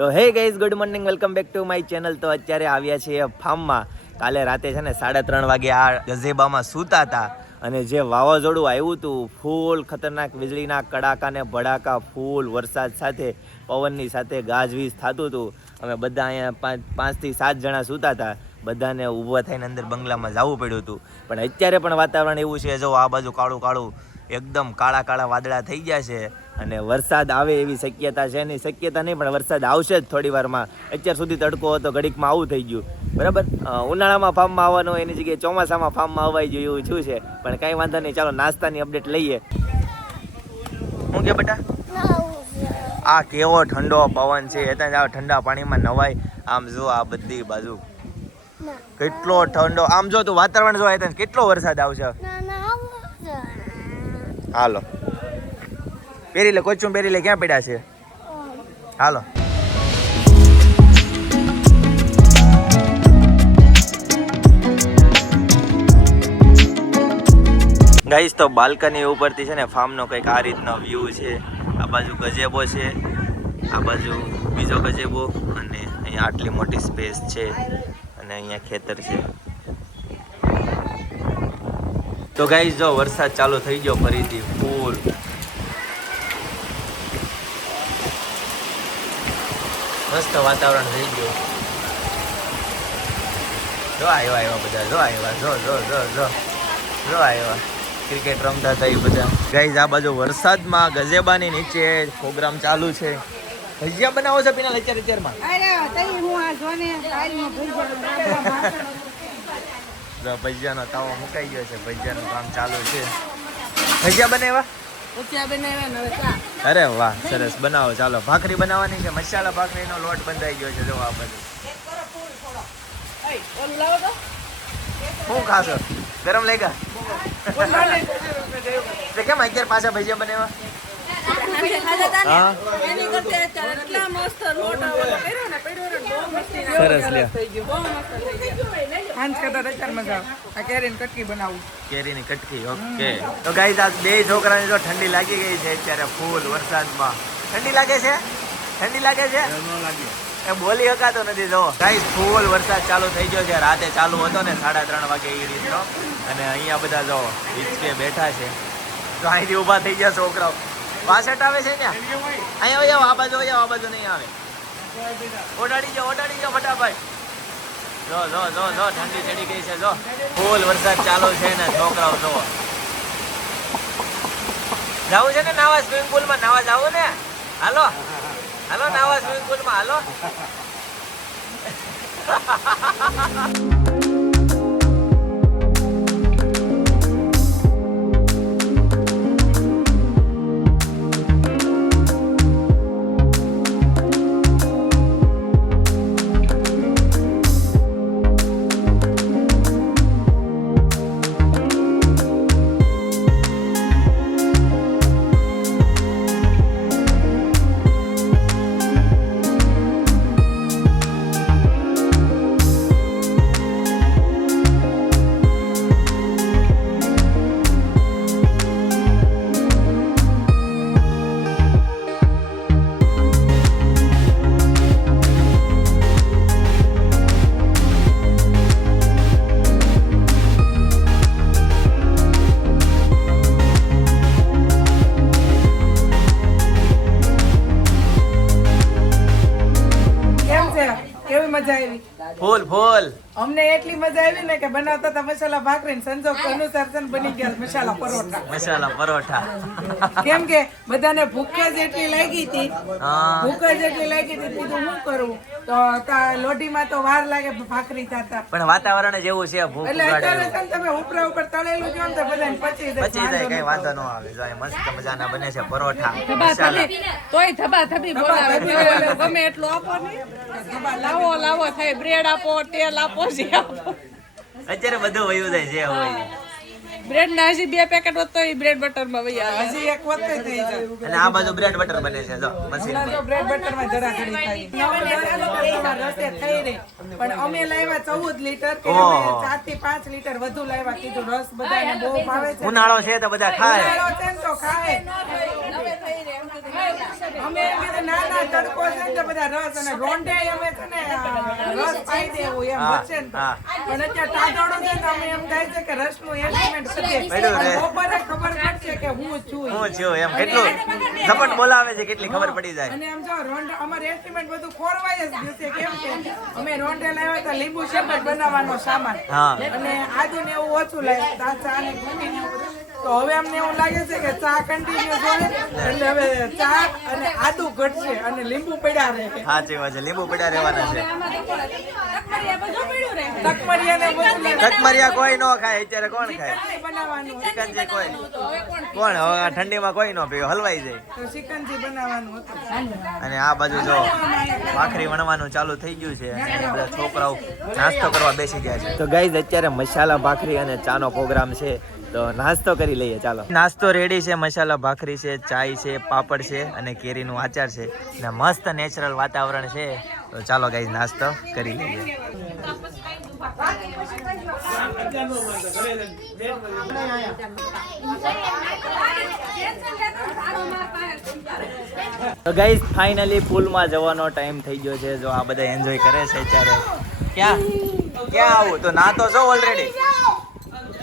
તો hey guys good morning welcome back to my channel તો અત્યારે આવ્યા છીએ ફાર્મમાં. કાલે રાતે છે ને સાડા ત્રણ વાગે આ ગઝેબામાં સૂતા હતા અને જે વાવાઝોડું આવ્યું હતું, ફૂલ ખતરનાક વીજળીના કડાકા ને ભડાકા, ફૂલ વરસાદ સાથે, પવનની સાથે ગાજવીજ થતું હતું. અમે બધા અહીંયા પાંચ, પાંચથી સાત જણા સૂતા હતા. બધાને ઊભા થઈને અંદર બંગલામાં જવું પડ્યું હતું. પણ અત્યારે પણ વાતાવરણ એવું છે, જો આ બાજુ કાળું કાળું એકદમ કાળા કાળા વાદળા થઈ ગયા છે અને વરસાદ આવે એવી શક્યતા છે નહીં શક્યતા નહીં પણ વરસાદ આવશે જ થોડી વારમાં. અત્યાર સુધી તડકો હતો ઘડીકમાં આવું થઈ ગયું. બરાબર? ઉનાળામાં ફાર્મમાં આવવાનું હોય એની જગ્યાએ ચોમાસામાં ફાર્મમાં અવાઈ જોયું એવું થયું છે. પણ કાંઈ વાંધો નહીં ચાલો નાસ્તાની અપડેટ લઈએ. શું કે બેટા? આ કેવો ઠંડો પવન છે. એટલે જ આ ઠંડા પાણીમાં નવાય. આમ જો આ બધી બાજુ. કેટલો ઠંડો. આમ જો તું વાતાવરણ જો એટલે કેટલો વરસાદ આવશે? હાલો. પહેરી લે કોચું પહેરી લે ક્યાં પડ્યા છે? હાલો. ગાઈસ તો બાલ્કની ઉપરથી છે ને ફાર્મનો કંઈક આ રીતનો વ્યૂ છે. આ બાજુ ગજેબો છે. આ બાજુ બીજો ગજેબો અને અહીંયા આટલી મોટી સ્પેસ છે. અને અહીંયા ખેતર છે. તો ગાઈ જો વરસાદ ચાલુ થઈ ગયો ફરીથી ફૂલ મસ્ત વાતાવરણ થઈ ગયું. જો આવ્યા આવ્યા બધા, જો આવ્યા જો જો જો જો જો આવ્યા ક્રિકેટ રમતા હતા એ બધા. ગાઈઝ આ બાજુ વરસાદમાં ગજેબાની નીચે પ્રોગ્રામ ચાલુ છે. ભજીયા બનાવો છો પીના અત્યારે અત્યારમાં અરે તઈ હું આ જોને કાલનો ભૂલવાનો જો ભજીયાનો તાવો મુકાઈ ગયો છે. ભજીયાનું કામ ચાલુ છે. ભજીયા બનાવ્યા? અરે વાહ સરસ. બનાવો ચાલો. ભાખરી બનાવવાની છે? મસાલા ભાખરીનો લોટ બંધાઈ ગયો છે. જો આ બધું. શું ખાશો? ગરમ લઈ ગયા કેમ અત્યારે પાછા ભજીયા બનાવ્યા? હા. સરસ લ્યો. થઈ ગયું બહુ મસ્ત હાંસ કરતા અત્યારે મજા આ કેરીની કટકી બનાવું. કેરીની કટકી ઓકે. તો ગાઈઝ આ બે છોકરાને જો ઠંડી લાગી ગઈ છે અત્યારે ફૂલ વરસાદમાં. ઠંડી લાગે છે? ઠંડી લાગે છે? એ બોલી શકાતો નથી જો. ગાય ફૂલ વરસાદ ચાલુ થઈ ગયો છે. રાતે ચાલુ હતો ને સાડા ત્રણ વાગે એ રીતનો. અને અહીંયા બધા જો હિચકે બેઠા છે. તો અહીંથી ઊભા થઈ ગયા છોકરાઓ. પાસઠ આવે છે ને અહીંયા આવો આ બાજુ આ બાજુ નહીં આવે. ઓડાડી જાઓ ઓડાડી જાઓ ફટાફટ. જો જો જો જો ઠંડી ચડી ગઈ છે જો ફૂલ વરસાદ ચાલુ છે ને, છોકરાઓ જો જાવું છે ને નાવા સ્વિમિંગ પુલમાં નાવા જવું ને? હાલો. હાલો, નાવા સ્વિમિંગ પુલમાં હાલો. એટલી મજા આવી ને કે બનાવતા હતા મસાલા ભાખરી ને સંજોગ અનુસાર છે બની ગયા મસાલા પરોઠા. મસાલા પરોઠા. કેમ કે બધાને ભૂખ જ એટલી લાગી હતી. ભૂખ જ એટલી લાગી હતી કીધું શું કરું? તો લોઢીમાં તો વાર લાગે ભાખરી થતા. પણ વાતાવરણ જ એવું છે ભૂખ એટલે અત્યારે છે તમે ઉપરા ઉપર તળેલું જો ને તો બધાને પચી જાય પચી જાય કઈ વાંધો ન આવે. જો મસ્ત મજાના બને છે પરોઠા ધબા મસાલા. થબી તોય ધબા થબી બોલાવે. બોલાવે. ગમે એટલું આપો ને. લાવો લાવો થાય. બ્રેડ આપો તેલ આપો જે આપો. અત્યારે બધું વયું જાય જે હોય. બ્રેડ ના હજી બે પેકેટ વધતો એ બ્રેડ બટરમાં ભાઈ હજી એક વખત થઈ જાય અને આ બાજુ બ્રેડ બટર બને છે જો મશીન તો બ્રેડ બટરમાં જરા ઘડી થાય. રસ્તે થઈ રે પણ અમે લાવ્યા ચૌદ લીટર કે અમે ચારથી પાંચ લીટર વધુ લાવ્યા કીધું રસ બધાને બહુ ભાવે છે. ઉનાળો છે તો બધા ખાય. ઉનાળો છે તો ખાય. અમે એમ કીધું ના ના તડકો છે ને તો બધા રસ અને રોંઢે અમે છે ને રસ પાઈ દેવું એમ હા, ને પણ અત્યારે ટાઢોળું છે તો અમે એમ થાય છે કે રસનું estimate અને હું છું એમ. કેટલું ઝપટ બોલાવે છે કેટલી ખબર પડી જાય. અને આમ જો અમારે બધું ખોરવાય જ કેમ કે અમે રોંઢે લાવ્યા તો લીંબુ શરબત બનાવવાનો સામાન. અને આદુ ને એવું ઓછું લાગે હતા ચા ને કોફી ને એવું. તો હવે અમને એવું લાગે છે કે ચા કન્ટિન્યુ હોય એટલે હવે ચા અને આદુ ઘટશે અને લીંબુ પડ્યા રહે. સાચી વાત છે લીંબુ પડ્યા રહેવાના છે. કોઈ નો ખાય અત્યારે કોણ ખાય? ચિકન બનાવવાનું. હતું. ચિકન છે કોઈ કોણ? હવે આ ઠંડીમાં કોઈ ન પીવે હલવાઈ જાય. ચિકનજી બનાવવાનું હતું. અને આ બાજુ જો ભાખરી વણવાનું ચાલુ થઈ ગયું છે. અને બધા છોકરાઓ નાસ્તો કરવા બેસી ગયા છે. તો ગાઈઝ અત્યારે મસાલા ભાખરી અને ચાનો પ્રોગ્રામ છે. તો નાસ્તો કરી લઈએ, ચાલો. નાસ્તો રેડી છે, મસાલા ભાખરી છે, ચાય છે, પાપડ છે અને કેરીનું આચાર છે. ને મસ્ત નેચરલ વાતાવરણ છે. તો ચાલો ગાઈ નાસ્તો કરી લઈએ. તો ગાઈઝ ફાઇનલી પુલમાં જવાનો ટાઈમ થઈ ગયો છે. જો આ બધા એન્જોય કરે છે અત્યારે. ક્યાં? ક્યાં આવું? તો ના તો છો ઓલરેડી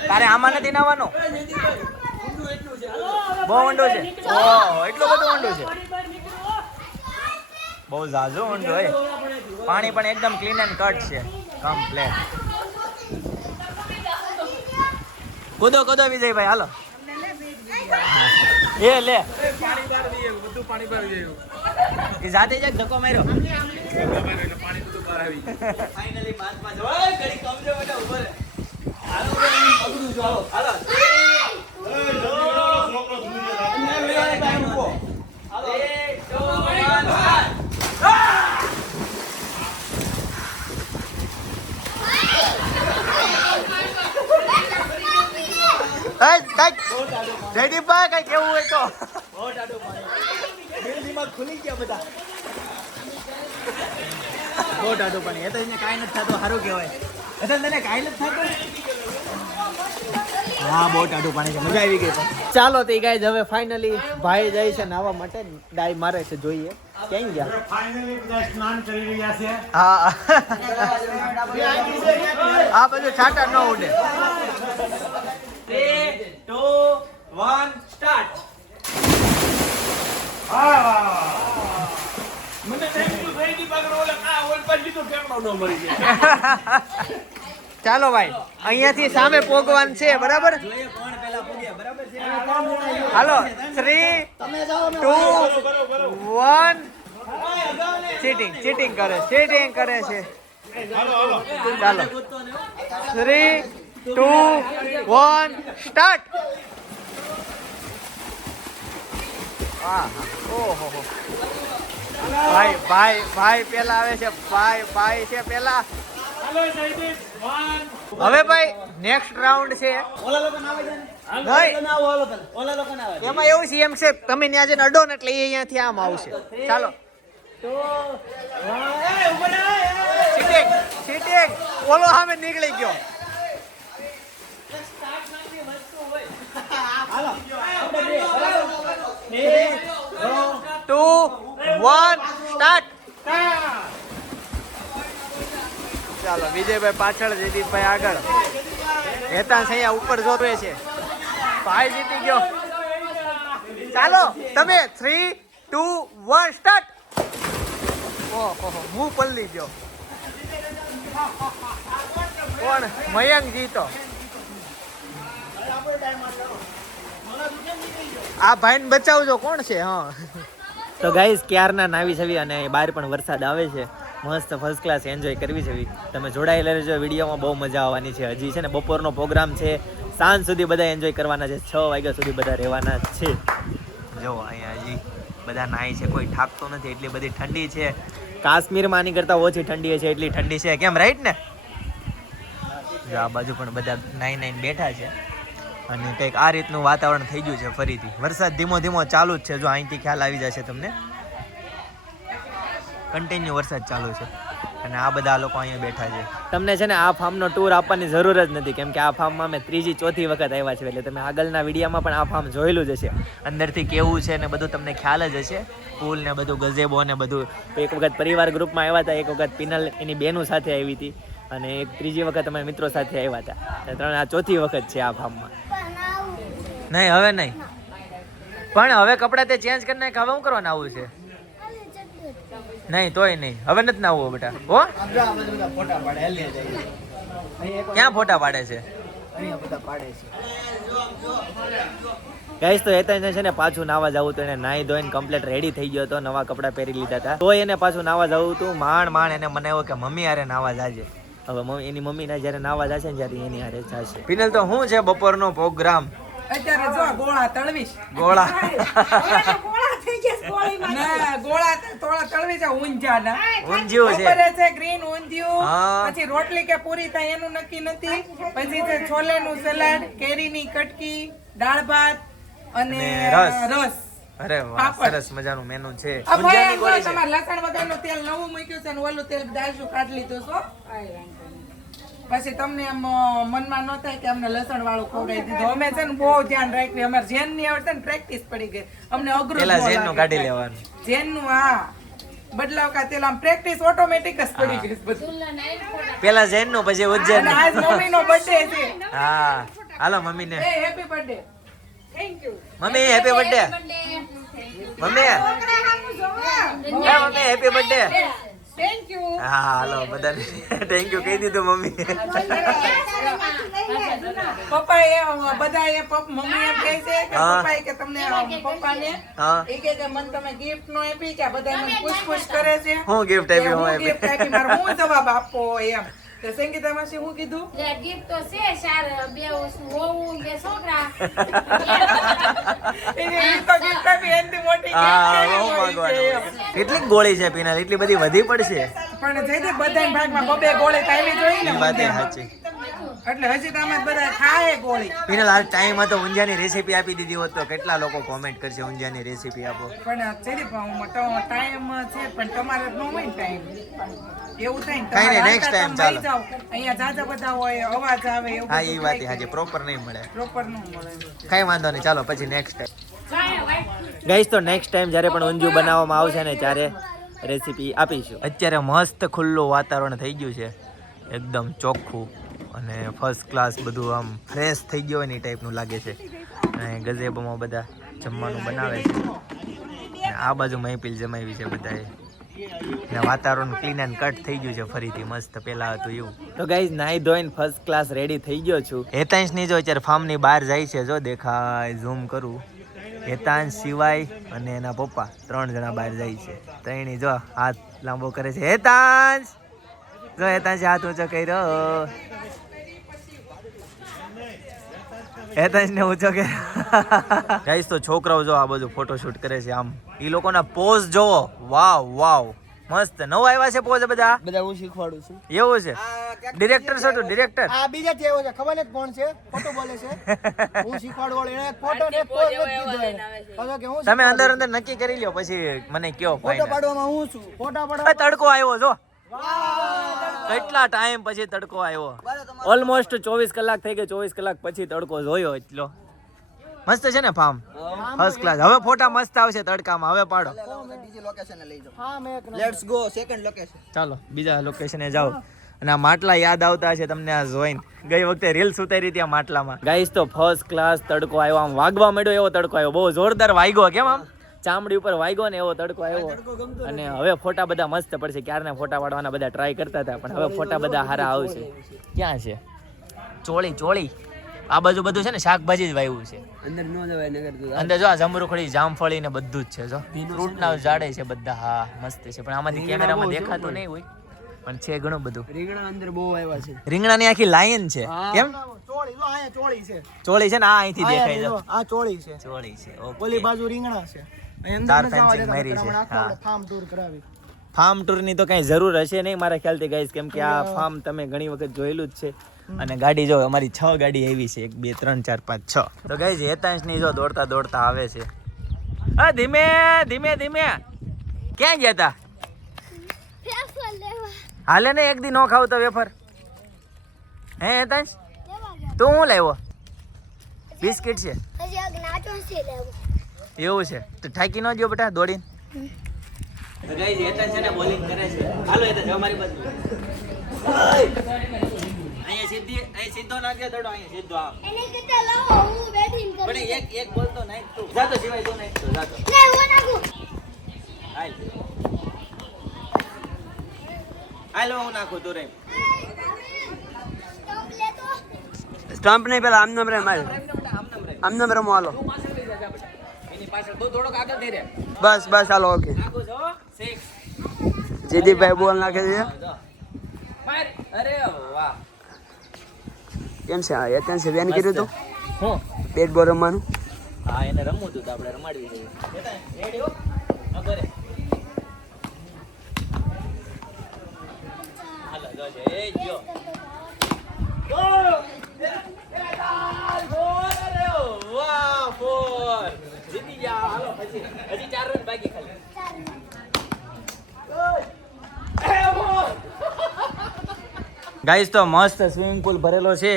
તારે આમાં નથી નાવાનો? બહુ ઊંડો છે. ઓહ એટલું બધું ઊંડું છે. બહુ ઝાઝું ઊંડો હોય પાણી પણ એકદમ ક્લીન એન્ડ કટ છે. કમ્પ્લેટ કૂદો કૂદો વિજયભાઈ હાલો. એ લે. એ જાતે જ ધક્કો માર્યો. ફાઇનલી બાદમાં જો ઓય ઘડી કમજો બેટા ઊભો રે હાલો અબડું જો હાલો જયદીપભાઈ કઈ કેવું હોય તો. ખુલી ગયા બધા. બહુ ટાટું પાણી. એ તો એને કાંઈ નથી થતું સારું કહેવાય. તને કાંઈ નથી હા બહુ ટાટું પાણી છે. મજા આવી ગઈ પણ. ચાલો તો ગાય હવે ફાઇનલી ભાઈ જાય છે નાવા માટે. ડાઈ મારે છે જોઈએ. ક્યાં ગયા? ફાઇનલી બધા સ્નાન કરી રહ્યા છે. હા. આ બધું છાટા ન ઉડે. થ્રી ટુ વન સ્ટાર્ટ વાહ વાહ. ચાલો ભાઈ, અહીંયાથી સામે પોગવાન છે, બરાબર? હાલો three two one cheating cheating કરે ચીટિંગ કરે છે. ચાલો. થ્રી ટુ વન સ્ટાર્ટ ઓહો ભાઈ ભાઈ ભાઈ પેલા આવે છે ભાઈ ભાઈ છે પેલા. હાલો જયદીપ વન. હવે ભાઈ નેક્સ્ટ રાઉન્ડ છે. નહીં. એમાં એવું છે એમ છે તમે ત્યાં જઈને અડો ને એટલે એ અહીંયાથી આમ આવશે. ચાલો. ઓલો સામે નીકળી ગયો. ટુ વન સ્ટાર્ટ ચાલો, વિજયભાઈ પાછળ જયદીપભાઈ આગળ. હેતાંશ અહીંયા ઉપર જોવે છે. ભાઈ જીતી ગયો. ચાલો, તમે થ્રી ટુ વન સ્ટાર્ટ ઓહો, હું પલ્લી ગયો. કોણ? મયંક જીતો. આ ભાઈને બચાવજો, કોણ છે? હા. તો ગાઈઝ ક્યારના નાવી છવી અને બહાર પણ વરસાદ આવે છે. મસ્ત ફર્સ્ટ ક્લાસ એન્જોય કરવી છવી. તમે જોડાયેલા રહેજો વિડીયોમાં બહુ મજા આવવાની છે. હજી છે ને બપોરનો પ્રોગ્રામ છે. સાંજ સુધી બધા એન્જોય કરવાના છે. છ વાગ્યા સુધી બધા રહેવાના છે. જો અહીંયા હજી બધા નાય છે. કોઈ થાકતો નથી. એટલી બધી ઠંડી છે. કાશ્મીરમાં આની કરતાં ઓછી ઠંડી છે. એટલી ઠંડી છે. કેમ રાઈટ ને? આ બાજુ પણ બધા નાઈ નાઈને બેઠા છે. અને કંઈક આ રીતનું વાતાવરણ થઈ ગયું છે ફરીથી. વરસાદ ધીમો ધીમો ચાલુ જ છે. જો અહીંથી ખ્યાલ આવી જશે તમને. કન્ટિન્યુ વરસાદ ચાલુ છે. અને આ બધા લોકો અહીંયા બેઠા છે. તમને છે ને આ ફાર્મનો ટૂર આપવાની જરૂર જ નથી. કેમ કે આ ફાર્મમાં અમે ત્રીજી ચોથી વખત આવ્યા છે એટલે તમે આગળના વિડીયોમાં પણ આ ફાર્મ જોયેલું જ હશે. અંદરથી કેવું છે ને બધું તમને ખ્યાલ જ હશે. પુલ ને બધું ગઝેબો ને બધું. એક વખત પરિવાર ગ્રુપમાં આવ્યા હતા. એક વખત પિનલ એની બેનું સાથે આવી હતી. અને એક ત્રીજી વખત અમે મિત્રો સાથે આવ્યા હતા. ત્રણ આ ચોથી વખત છે આ ફાર્મમાં નહીં હવે નહીં. પણ હવે કપડાં તે ચેન્જ કરીને હવે શું કરવાનું આવું છે? નહીં તોય નહીં. હવે નથી નાવું બેટા. હો? ક્યાં ફોટા પાડે છે? ગાઈસ તો હેતાને છે ને પાછું નાવા જવું તો એને નાહી ધોઈને કમ્પ્લીટ રેડી થઈ ગયો હતો. નવા કપડાં પહેરી લીધા હતા. તો એને પાછું નાવા જવું હતું. માંડ માણ એને મને એવું કે મમ્મી હારે નાવા જાજે. હવે મમ્મી એની મમ્મી ના જ્યારે નાવા જશે ને જ્યારે એની હારે જશે. પિનલ તો શું છે બપોરનો પ્રોગ્રામ? અત્યારે જો ગોળા તળવીશ. ગોળા. ગોળા થોડા તળવી છે ઊંઝાના. ઊંધિયું છે. બપોરે છે ગ્રીન ઊંધિયું. પછી રોટલી કે પૂરી થાય એનું નક્કી નથી. પછી છે છોલેનું સલાડ કેરીની કટકી દાળ ભાત અને અને રસ. અરે વાહ સરસ મજાનું મેનુ છે. જો ગોળી છે. તમારે લસણ વગરનું તેલ નવું મૂક્યું છે ને ઓલું તેલ દાળશું કાઢ લીધું છો પછી તમને એમ મનમાં ન થાય કે અમને લસણ વાળું ખવડાવી દીધું. અમે છે ને બહુ ધ્યાન રાખ્યું. અમારે જેનની આવડે ને પ્રેક્ટિસ પડી ગઈ. અમને અઘરું પેલા જેનનું કાઢી લેવાનું. જેનનું હા. બદલાવ કા તેલ આમ પ્રેક્ટિસ ઓટોમેટિક જ પડી ગઈ બધું. પેલા ઝેનનું પછી અને ઉજ્જૈન આજ મમ્મીનો બર્થડે છે. હા. હાલો મમ્મી ને happy birthday mummy happy birthday મમ્મી હે મમ્મી હેપી બર્થડે થેન્ક યુ હા હાલો બધાને. થેન્ક યુ કહી દીધું મમ્મી. પપ્પા એ બધા એ મમ્મી એમ કહે છે કે પપ્પા કે તમને પપ્પાને હા. એ કે કે મને તમે ગિફ્ટ નો આપી કે બધા મને પૂછ પૂછ કરે છે. હું ગિફ્ટ આપી, હું આપી. હું જવાબ આપો એમ. તો સંગીતા માસી હું કીધું? ગીત તો છે સાર બે હોવું બે છોકરા. એ કે ઈ તો gift આપી એનાથી મોટી હા gift બહુ કેવી હોય છે એમ. માંગવાનું કેટલીક ગોળી છે પીના એટલી બધી વધી પડશે? પણ જઈ દે બધાને ભાગમાં બબે ગોળી ટાઈમે જોઈ ને વાત સાચી. એટલે હજી તમે બધા ખાય ગોળી. પીનલ આ ટાઈમ હતો ઊંઝાની રેસીપી આપી દીધી હોત તો કેટલા લોકો કોમેન્ટ કરશે ઊંઝાની રેસીપી આપો. પણ ચેરી ટાઈમ છે પણ તમારે નો હોય ટાઈમ એવું થાય નહીં, ચાલો. અહીંયા જાજા બધા હોય અવાજ આવે એવું હા એ વાત હાજી પ્રોપર નહીં મળે. પ્રોપર ન મળે. કઈ વાંધો નહીં ચાલો પછી નેક્સ્ટ ટાઈમ ગાઈસ તો નેક્સ્ટ ટાઈમ જ્યારે પણ ઊંધિયું બનાવવામાં આવશે ને ત્યારે રેસીપી આપીશું. અત્યારે મસ્ત ખુલ્લું વાતાવરણ થઈ ગયું છે. એકદમ ચોખ્ખું. અને ફર્સ્ટ ક્લાસ બધું આમ ફ્રેશ થઈ ગયો હોય ને એ ટાઈપનું લાગે છે. અને ગઝેબોમાં બધા જમવાનું બનાવે છે. આ બાજુ મહેફિલ જમાવી છે બધાએ. ને વાતાવરણ ક્લીન એન્ડ કટ થઈ ગયું છે ફરીથી, મસ્ત. પેલા હતું એવું. તો ગાઈઝ નાઈ ધોઈને ફર્સ્ટ ક્લાસ રેડી થઈ ગયો છું. હેતાંશની જો અત્યારે ફાર્મની બહાર જાય છે, જો દેખાય ઝૂમ કરું. હેતાંશ સિવાય અને એના પપ્પા ત્રણ જણા બહાર જાય છે. ત્રણેય જો હાથ લાંબો કરે છે. હેતાંશ! જો હેતાંશ હાથ ઊંચો કર્યો. હેતાંશ ને ઊંચો કે ગાઈસ તો છોકરાઓ જો આ બધું ફોટોશૂટ કરે છે આમ. ઈ લોકોના પોઝ જોવો. વાવ વાવ. મસ્ત. નવો આવ્યા છે પોઝ બધા? બધા હું શીખવાડું છું. એવું છે? ડિરેક્ટર છો તું ડિરેક્ટર આ બીજા જેવો છે. ખબર નથી કોણ છે? ફોટો બોલે છે. હું શીખવાડું વાળો એને ફોટો ને પોઝ નથી કીધો કે હું તમે અંદર અંદર નક્કી કરી લ્યો પછી મને કયો ફોટો પાડવામાં હું છું. ફોટો પાડવા તડકો આવ્યો જો. કેટલા ટાઈમ પછી તડકો આવ્યો? ઓલમોસ્ટ ચોવીસ કલાક થઈ ગયો ચોવીસ કલાક પછી તડકો જોયો એટલો. મસ્ત છે ને ફાર્મ? ફર્સ્ટ ક્લાસ હવે ફોટા મસ્ત આવશે તડકામાં. હવે પાડો. લેટ્સ ગો સેકન્ડ લોકેશન ચાલો બીજા લોકેશને જાઓ. અને આ માટલા યાદ આવતા હશે તમને આ જોઈન. ગઈ વખતે રીલ્સ ઉતારી હતી આ માટલામાં. ગાઈસ તો ફર્સ્ટ ક્લાસ તડકો આવ્યો. આમ વાગવા માંડ્યો એવો તડકો આવ્યો. બહુ જોરદાર વાગ્યો. કેમ આમ? ચામડી ઉપર વાગ્યો ને એવો તડકો આવ્યો. અને હવે ફોટા બધા મસ્ત પડશે. ક્યારના ફોટા પાડવાના બધા ટ્રાય કરતા હતા પણ હવે ફોટા બધા હારા આવશે. ક્યાં છે? ચોળી ચોળી. આ બાજુ બધું છે ને શાકભાજી જ વાવ્યું છે. અંદર નો જવાય નગર અંદર જો આ જમરૂખડી જામફળી ને બધું જ છે જો. ફ્રૂટના ઝાડે છે બધા. હા મસ્ત છે. પણ આમાંથી કેમેરામાં દેખાતું નહીં હોય. પણ છે ઘણું બધું. રીંગણા અંદર બહુ આવ્યા છે. રીંગણાની આખી લાયન છે. કેમ? ચોળી જો અહીંયા ચોળી છે. ચોળી છે ને આ અહીંથી દેખાય છે. આ ચોળી છે. ચોળી છે ઓલી બાજુ રીંગણા છે. તાર મારી છે. હા. ફાર્મ ટૂર કરાવી. ફાર્મ ટૂરની તો કઈ જરૂર હશે નહીં મારા ખ્યાલથી ગાઈસ કેમ કે આ ફાર્મ તમે ઘણી વખત જોયેલું જ છે. અને ગાડી જો અમારી છ ગાડી આવી છે એક બે ત્રણ ચાર પાંચ છ. તો ગાઈસ હેતાંશની જો દોડતા દોડતા આવે છે. આ ધીમે ધીમે ધીમે. ક્યાં ગયા તા? હાલે ને એક દી નો ખાવ તો વેફર. હે હેતાંશ? તું હું લાવ્યો? બિસ્કિટ છે? હજી આ નાચો છે લેવું. એવું છે તો થાકી ન જો બેટા દોડીને હેતાંશ છે ને બોલિંગ કરે છે હાલો જો અમારી બાજુ અહીંયા સીધી અહીં સીધો નાખ્યો દડો અહીંયા સીધો આમ એને કરતા લાવો હું બેટિંગ કરું પણ એક એક બોલ તો નાખ તું જાતો સિવાય તો નાખ તું જાતો લે હું નાખું હાલ હાલો હું નાખું તું રે સ્ટમ્પ નહીં પેલા આમ નંબર મારે આમ નંબર એની પાછળ. તું થોડોક આગળ થઈ રે બસ બસ હાલો ઓકે જીદીભાઈ બોલ નાખે છે. અરે વાહ. કેમ છે? આ યતન છે બેન કર્યું હતું હું. બેટ બોલ રમવાનું. હા એને રમવું હતું તો આપણે રમાડવી દઈએ રેડી હો? અગરે હાલો જો એ જો ગોલ એ ચાલ ગોલ અરે વાહ ફોર જીતી ગયા. હાલો પછી. હજી ચાર રન બાકી ખાલી. ગાઈસ તો મસ્ત સ્વિમિંગ પુલ ભરેલો છે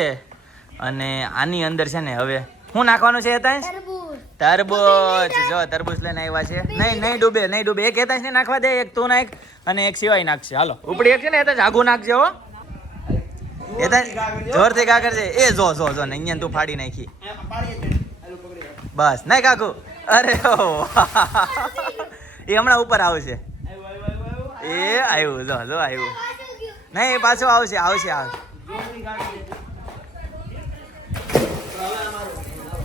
અને આની અંદર છે ને હવે શું નાખવાનું છે હેતાંશ તરબૂચ. તરબૂચ. જો તરબૂચ લઈને આવ્યા છે. નહીં નહીં ડૂબે નહીં ડૂબે. એક હેતાંશ ને નાખવા દે એક તું નાખ અને એક સિવાય નાખશે. હાલો ઉપડી એક છે ને હેતાંશ આગું નાખજે હો. જોરથી કા કરજે. એ જો જો જો ને અહીંયા તું ફાડી નાખી. બસ નહીં કાકુ અરે એ હમણાં ઉપર આવશે. એ આવ્યું, જો જો આવ્યું. નહીં, એ પાછો આવશે આવશે આવશે.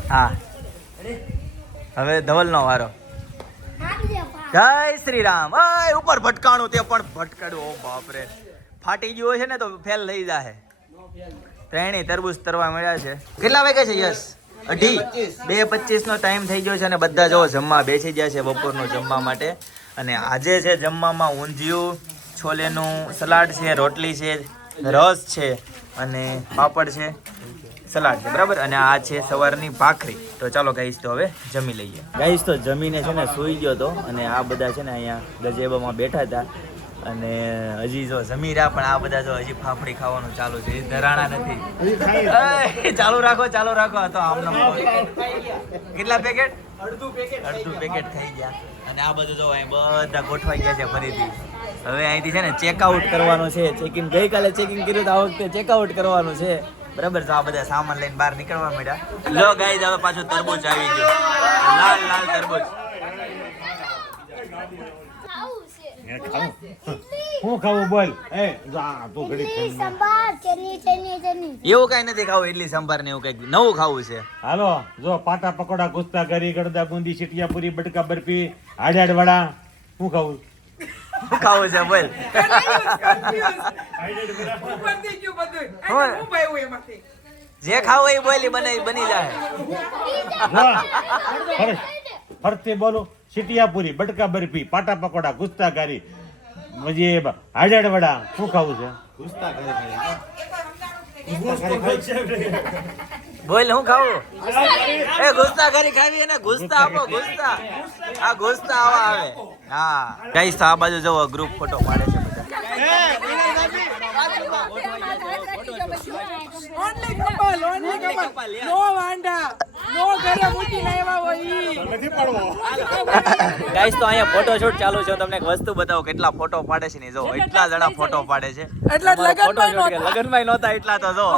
હા. હવે ધવલનો વારો. જય શ્રી રામ ઉપર ભટકાણું તે પણ ભટકાડું ઓ બાપ રે ફાટી ગયું છે ને તો ફેલ લઈ જાહે. ત્રણેય તરબૂચ તરવા મળ્યા છે. કેટલા વાગે છે? યસ. અઢી, બે પચીસ નો ટાઈમ થઈ ગયો છે અને બધા જો જમવા બેસી ગયા છે બપોરનું જમવા માટે. અને આજે છે જમવામાં ઊંધિયું, છોલેનું સલાડ છે, રોટલી છે, રસ છે અને પાપડ છે, સલાડ છે, બરાબર? અને આ છે સવારની ભાખરી. તો ચાલો ગાઈસ તો હવે જમી લઈએ. ગાઈસ તો જમીને છે ને સૂઈ ગયો તો અને આ બધા છે ને અહીંયા ગજેબામાં બેઠા હતા. અને હજી જો જમી રહ્યા પણ આ બધા જો હજી ફાફડી ખાવાનું ચાલુ છે. એ ધરાણા નથી. ચાલુ રાખો ચાલુ રાખો. આ તો આમનો કેટલા પેકેટ અડધું પેકેટ અડધું પેકેટ થઈ ગયા. અને આ બધું જો અહીં બધા ગોઠવાઈ ગયા છે ફરીથી. હવે અહીંથી છે ને ચેકઆઉટ કરવાનું છે. ચેકિંગ ગઈકાલે ચેકિંગ કર્યું તો આ વખતે ચેકઆઉટ કરવાનું છે. બરાબર? તો આ બધા સામાન લઈને બહાર નીકળવા માંડ્યા. લો ગાઈઝ હવે પાછું તરબૂચ આવી ગયું. લાલ લાલ તરબૂચ. હું ખાવું બોલ. એ જા તું ઘડી સંભાર ચટણી ચટણી ચટણી. એવું કઈ નથી ખાવું ઇડલી સંભાર ને એવું કંઈક. નવું ખાવું છે. હાલો જો પાટા પકોડા ગુસ્તા કરી ગળદા બુંદી સીટિયા પૂરી બટકા બરફી હાડાડ વડા હું ખાવું? હું ખાવું છે બોલ. જે ખાવું એ બોલી બને બની જાય. ફરતી બોલું. સિટિયા પૂરી બટકા બરફી પાટા પકોડા ગુસ્તા ગારી પછી હાડાડ વડા શું ખાવું છે? બોલ હું ખાવું એ ગુસ્તા ઘરી ખાવી એને ગુસ્તા આપો ગુસ્તા. આ ગુસ્તા આવા આવે. હા. કઈ આ બાજુ જવો ગ્રુપ ફોટો પાડે છે બધા. Only couple only couple. નો વાંડા નો ઘરે મૂકીને આવ્યા હોય ઈ. ગાઈસ તો અહીંયા ફોટો શૂટ ચાલુ છે. તમને એક વસ્તુ બતાવો કેટલા ફોટો પાડે છે ને જો. એટલા જણા ફોટો પાડે છે. એટલા લગનમાં કે નહોતા. લગનમાં નહોતા એટલા તો જો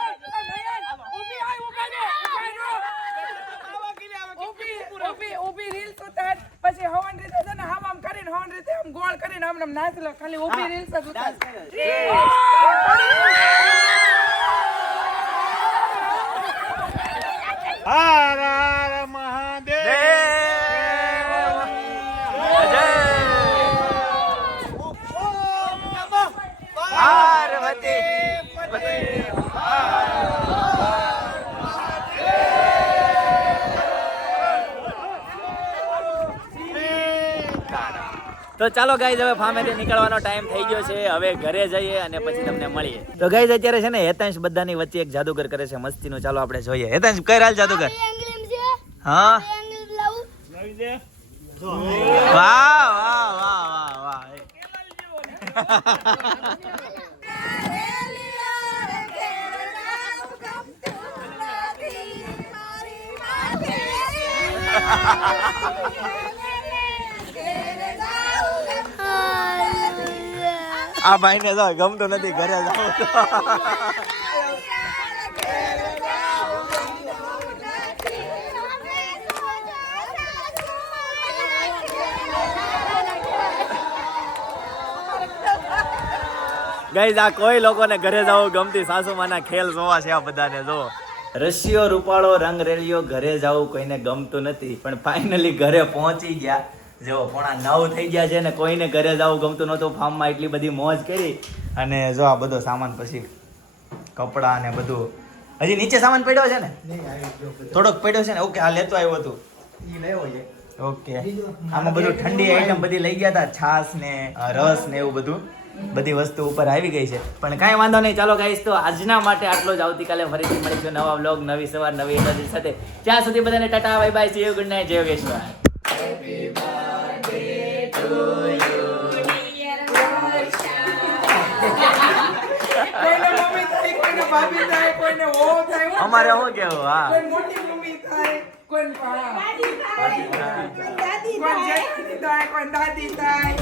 ઊભી આય, ઉગાડો, ઉગાડો. ઊભી, ઊભી, ઊભી reels ઉતાર. પછી હવન રીતે છે ને હવન રીતે આમ ગોળ કરીને આમ આમ નાચી લો ખાલી ઊભી રીલ્સ જ ઉતાર. હર હર મહાદેવ તો ચાલો ગાઈઝ હવે ફામેથી નીકળવાનો ટાઈમ થઈ ગયો છે. હવે ઘરે જઈએ અને પછી તમને મળીએ. તો ગાઈઝ અત્યારે છે ને હેતાંશ બધાની વચ્ચે એક જાદુગર કરે છે મસ્તીનું. ચાલો આપણે જોઈએ. હેતાંશ કઈ રાલ જાદુગર? હા? વાહ વાહ વાહ વાહ વાહ. આ ભાઈને તો ગમતું નથી ઘરે જાવ ગઈ જા કોઈ લોકોને ઘરે જવું ગમતી સાસુમાના ખેલ જોવા છે આ બધાને, જો. રશિયો રૂપાળો રંગ રેલિયો ઘરે જવું કોઈને ગમતું નથી, પણ ફાઇનલી ઘરે પહોંચી ગયા. જો પોણા નવ થઈ ગયા છે ને કોઈને ઘરે જવું ગમતું નહોતું. ફાર્મમાં એટલી બધી મોજ કરી અને જો આ બધો સામાન પછી કપડાં ને બધું. હજી નીચે સામાન પડ્યો છે ને? થોડોક પડ્યો છે ને? ઓકે આ લેતો આવ્યો હતો. ઓકે. આમાં બધું ઠંડી આઈટમ બધી લઈ ગયા હતા છાસ ને રસ ને એવું બધું. બધી વસ્તુ ઉપર આવી ગઈ છે. પણ કાંઈ વાંધો નહીં. ચાલો ગાઈશ તો આજના માટે આટલો જ. આવતીકાલે ફરીથી મળીશું નવા બ્લોગ નવી સવાર નવી એનર્જી સાથે. ત્યાં સુધી બધાને Tata bye bye see you good night જય અમારે શું કેવું હા. કોઈ મોટી મમ્મી થાય કોઈ કોઈ જેઠાણી થાય કોઈ દાદી થાય.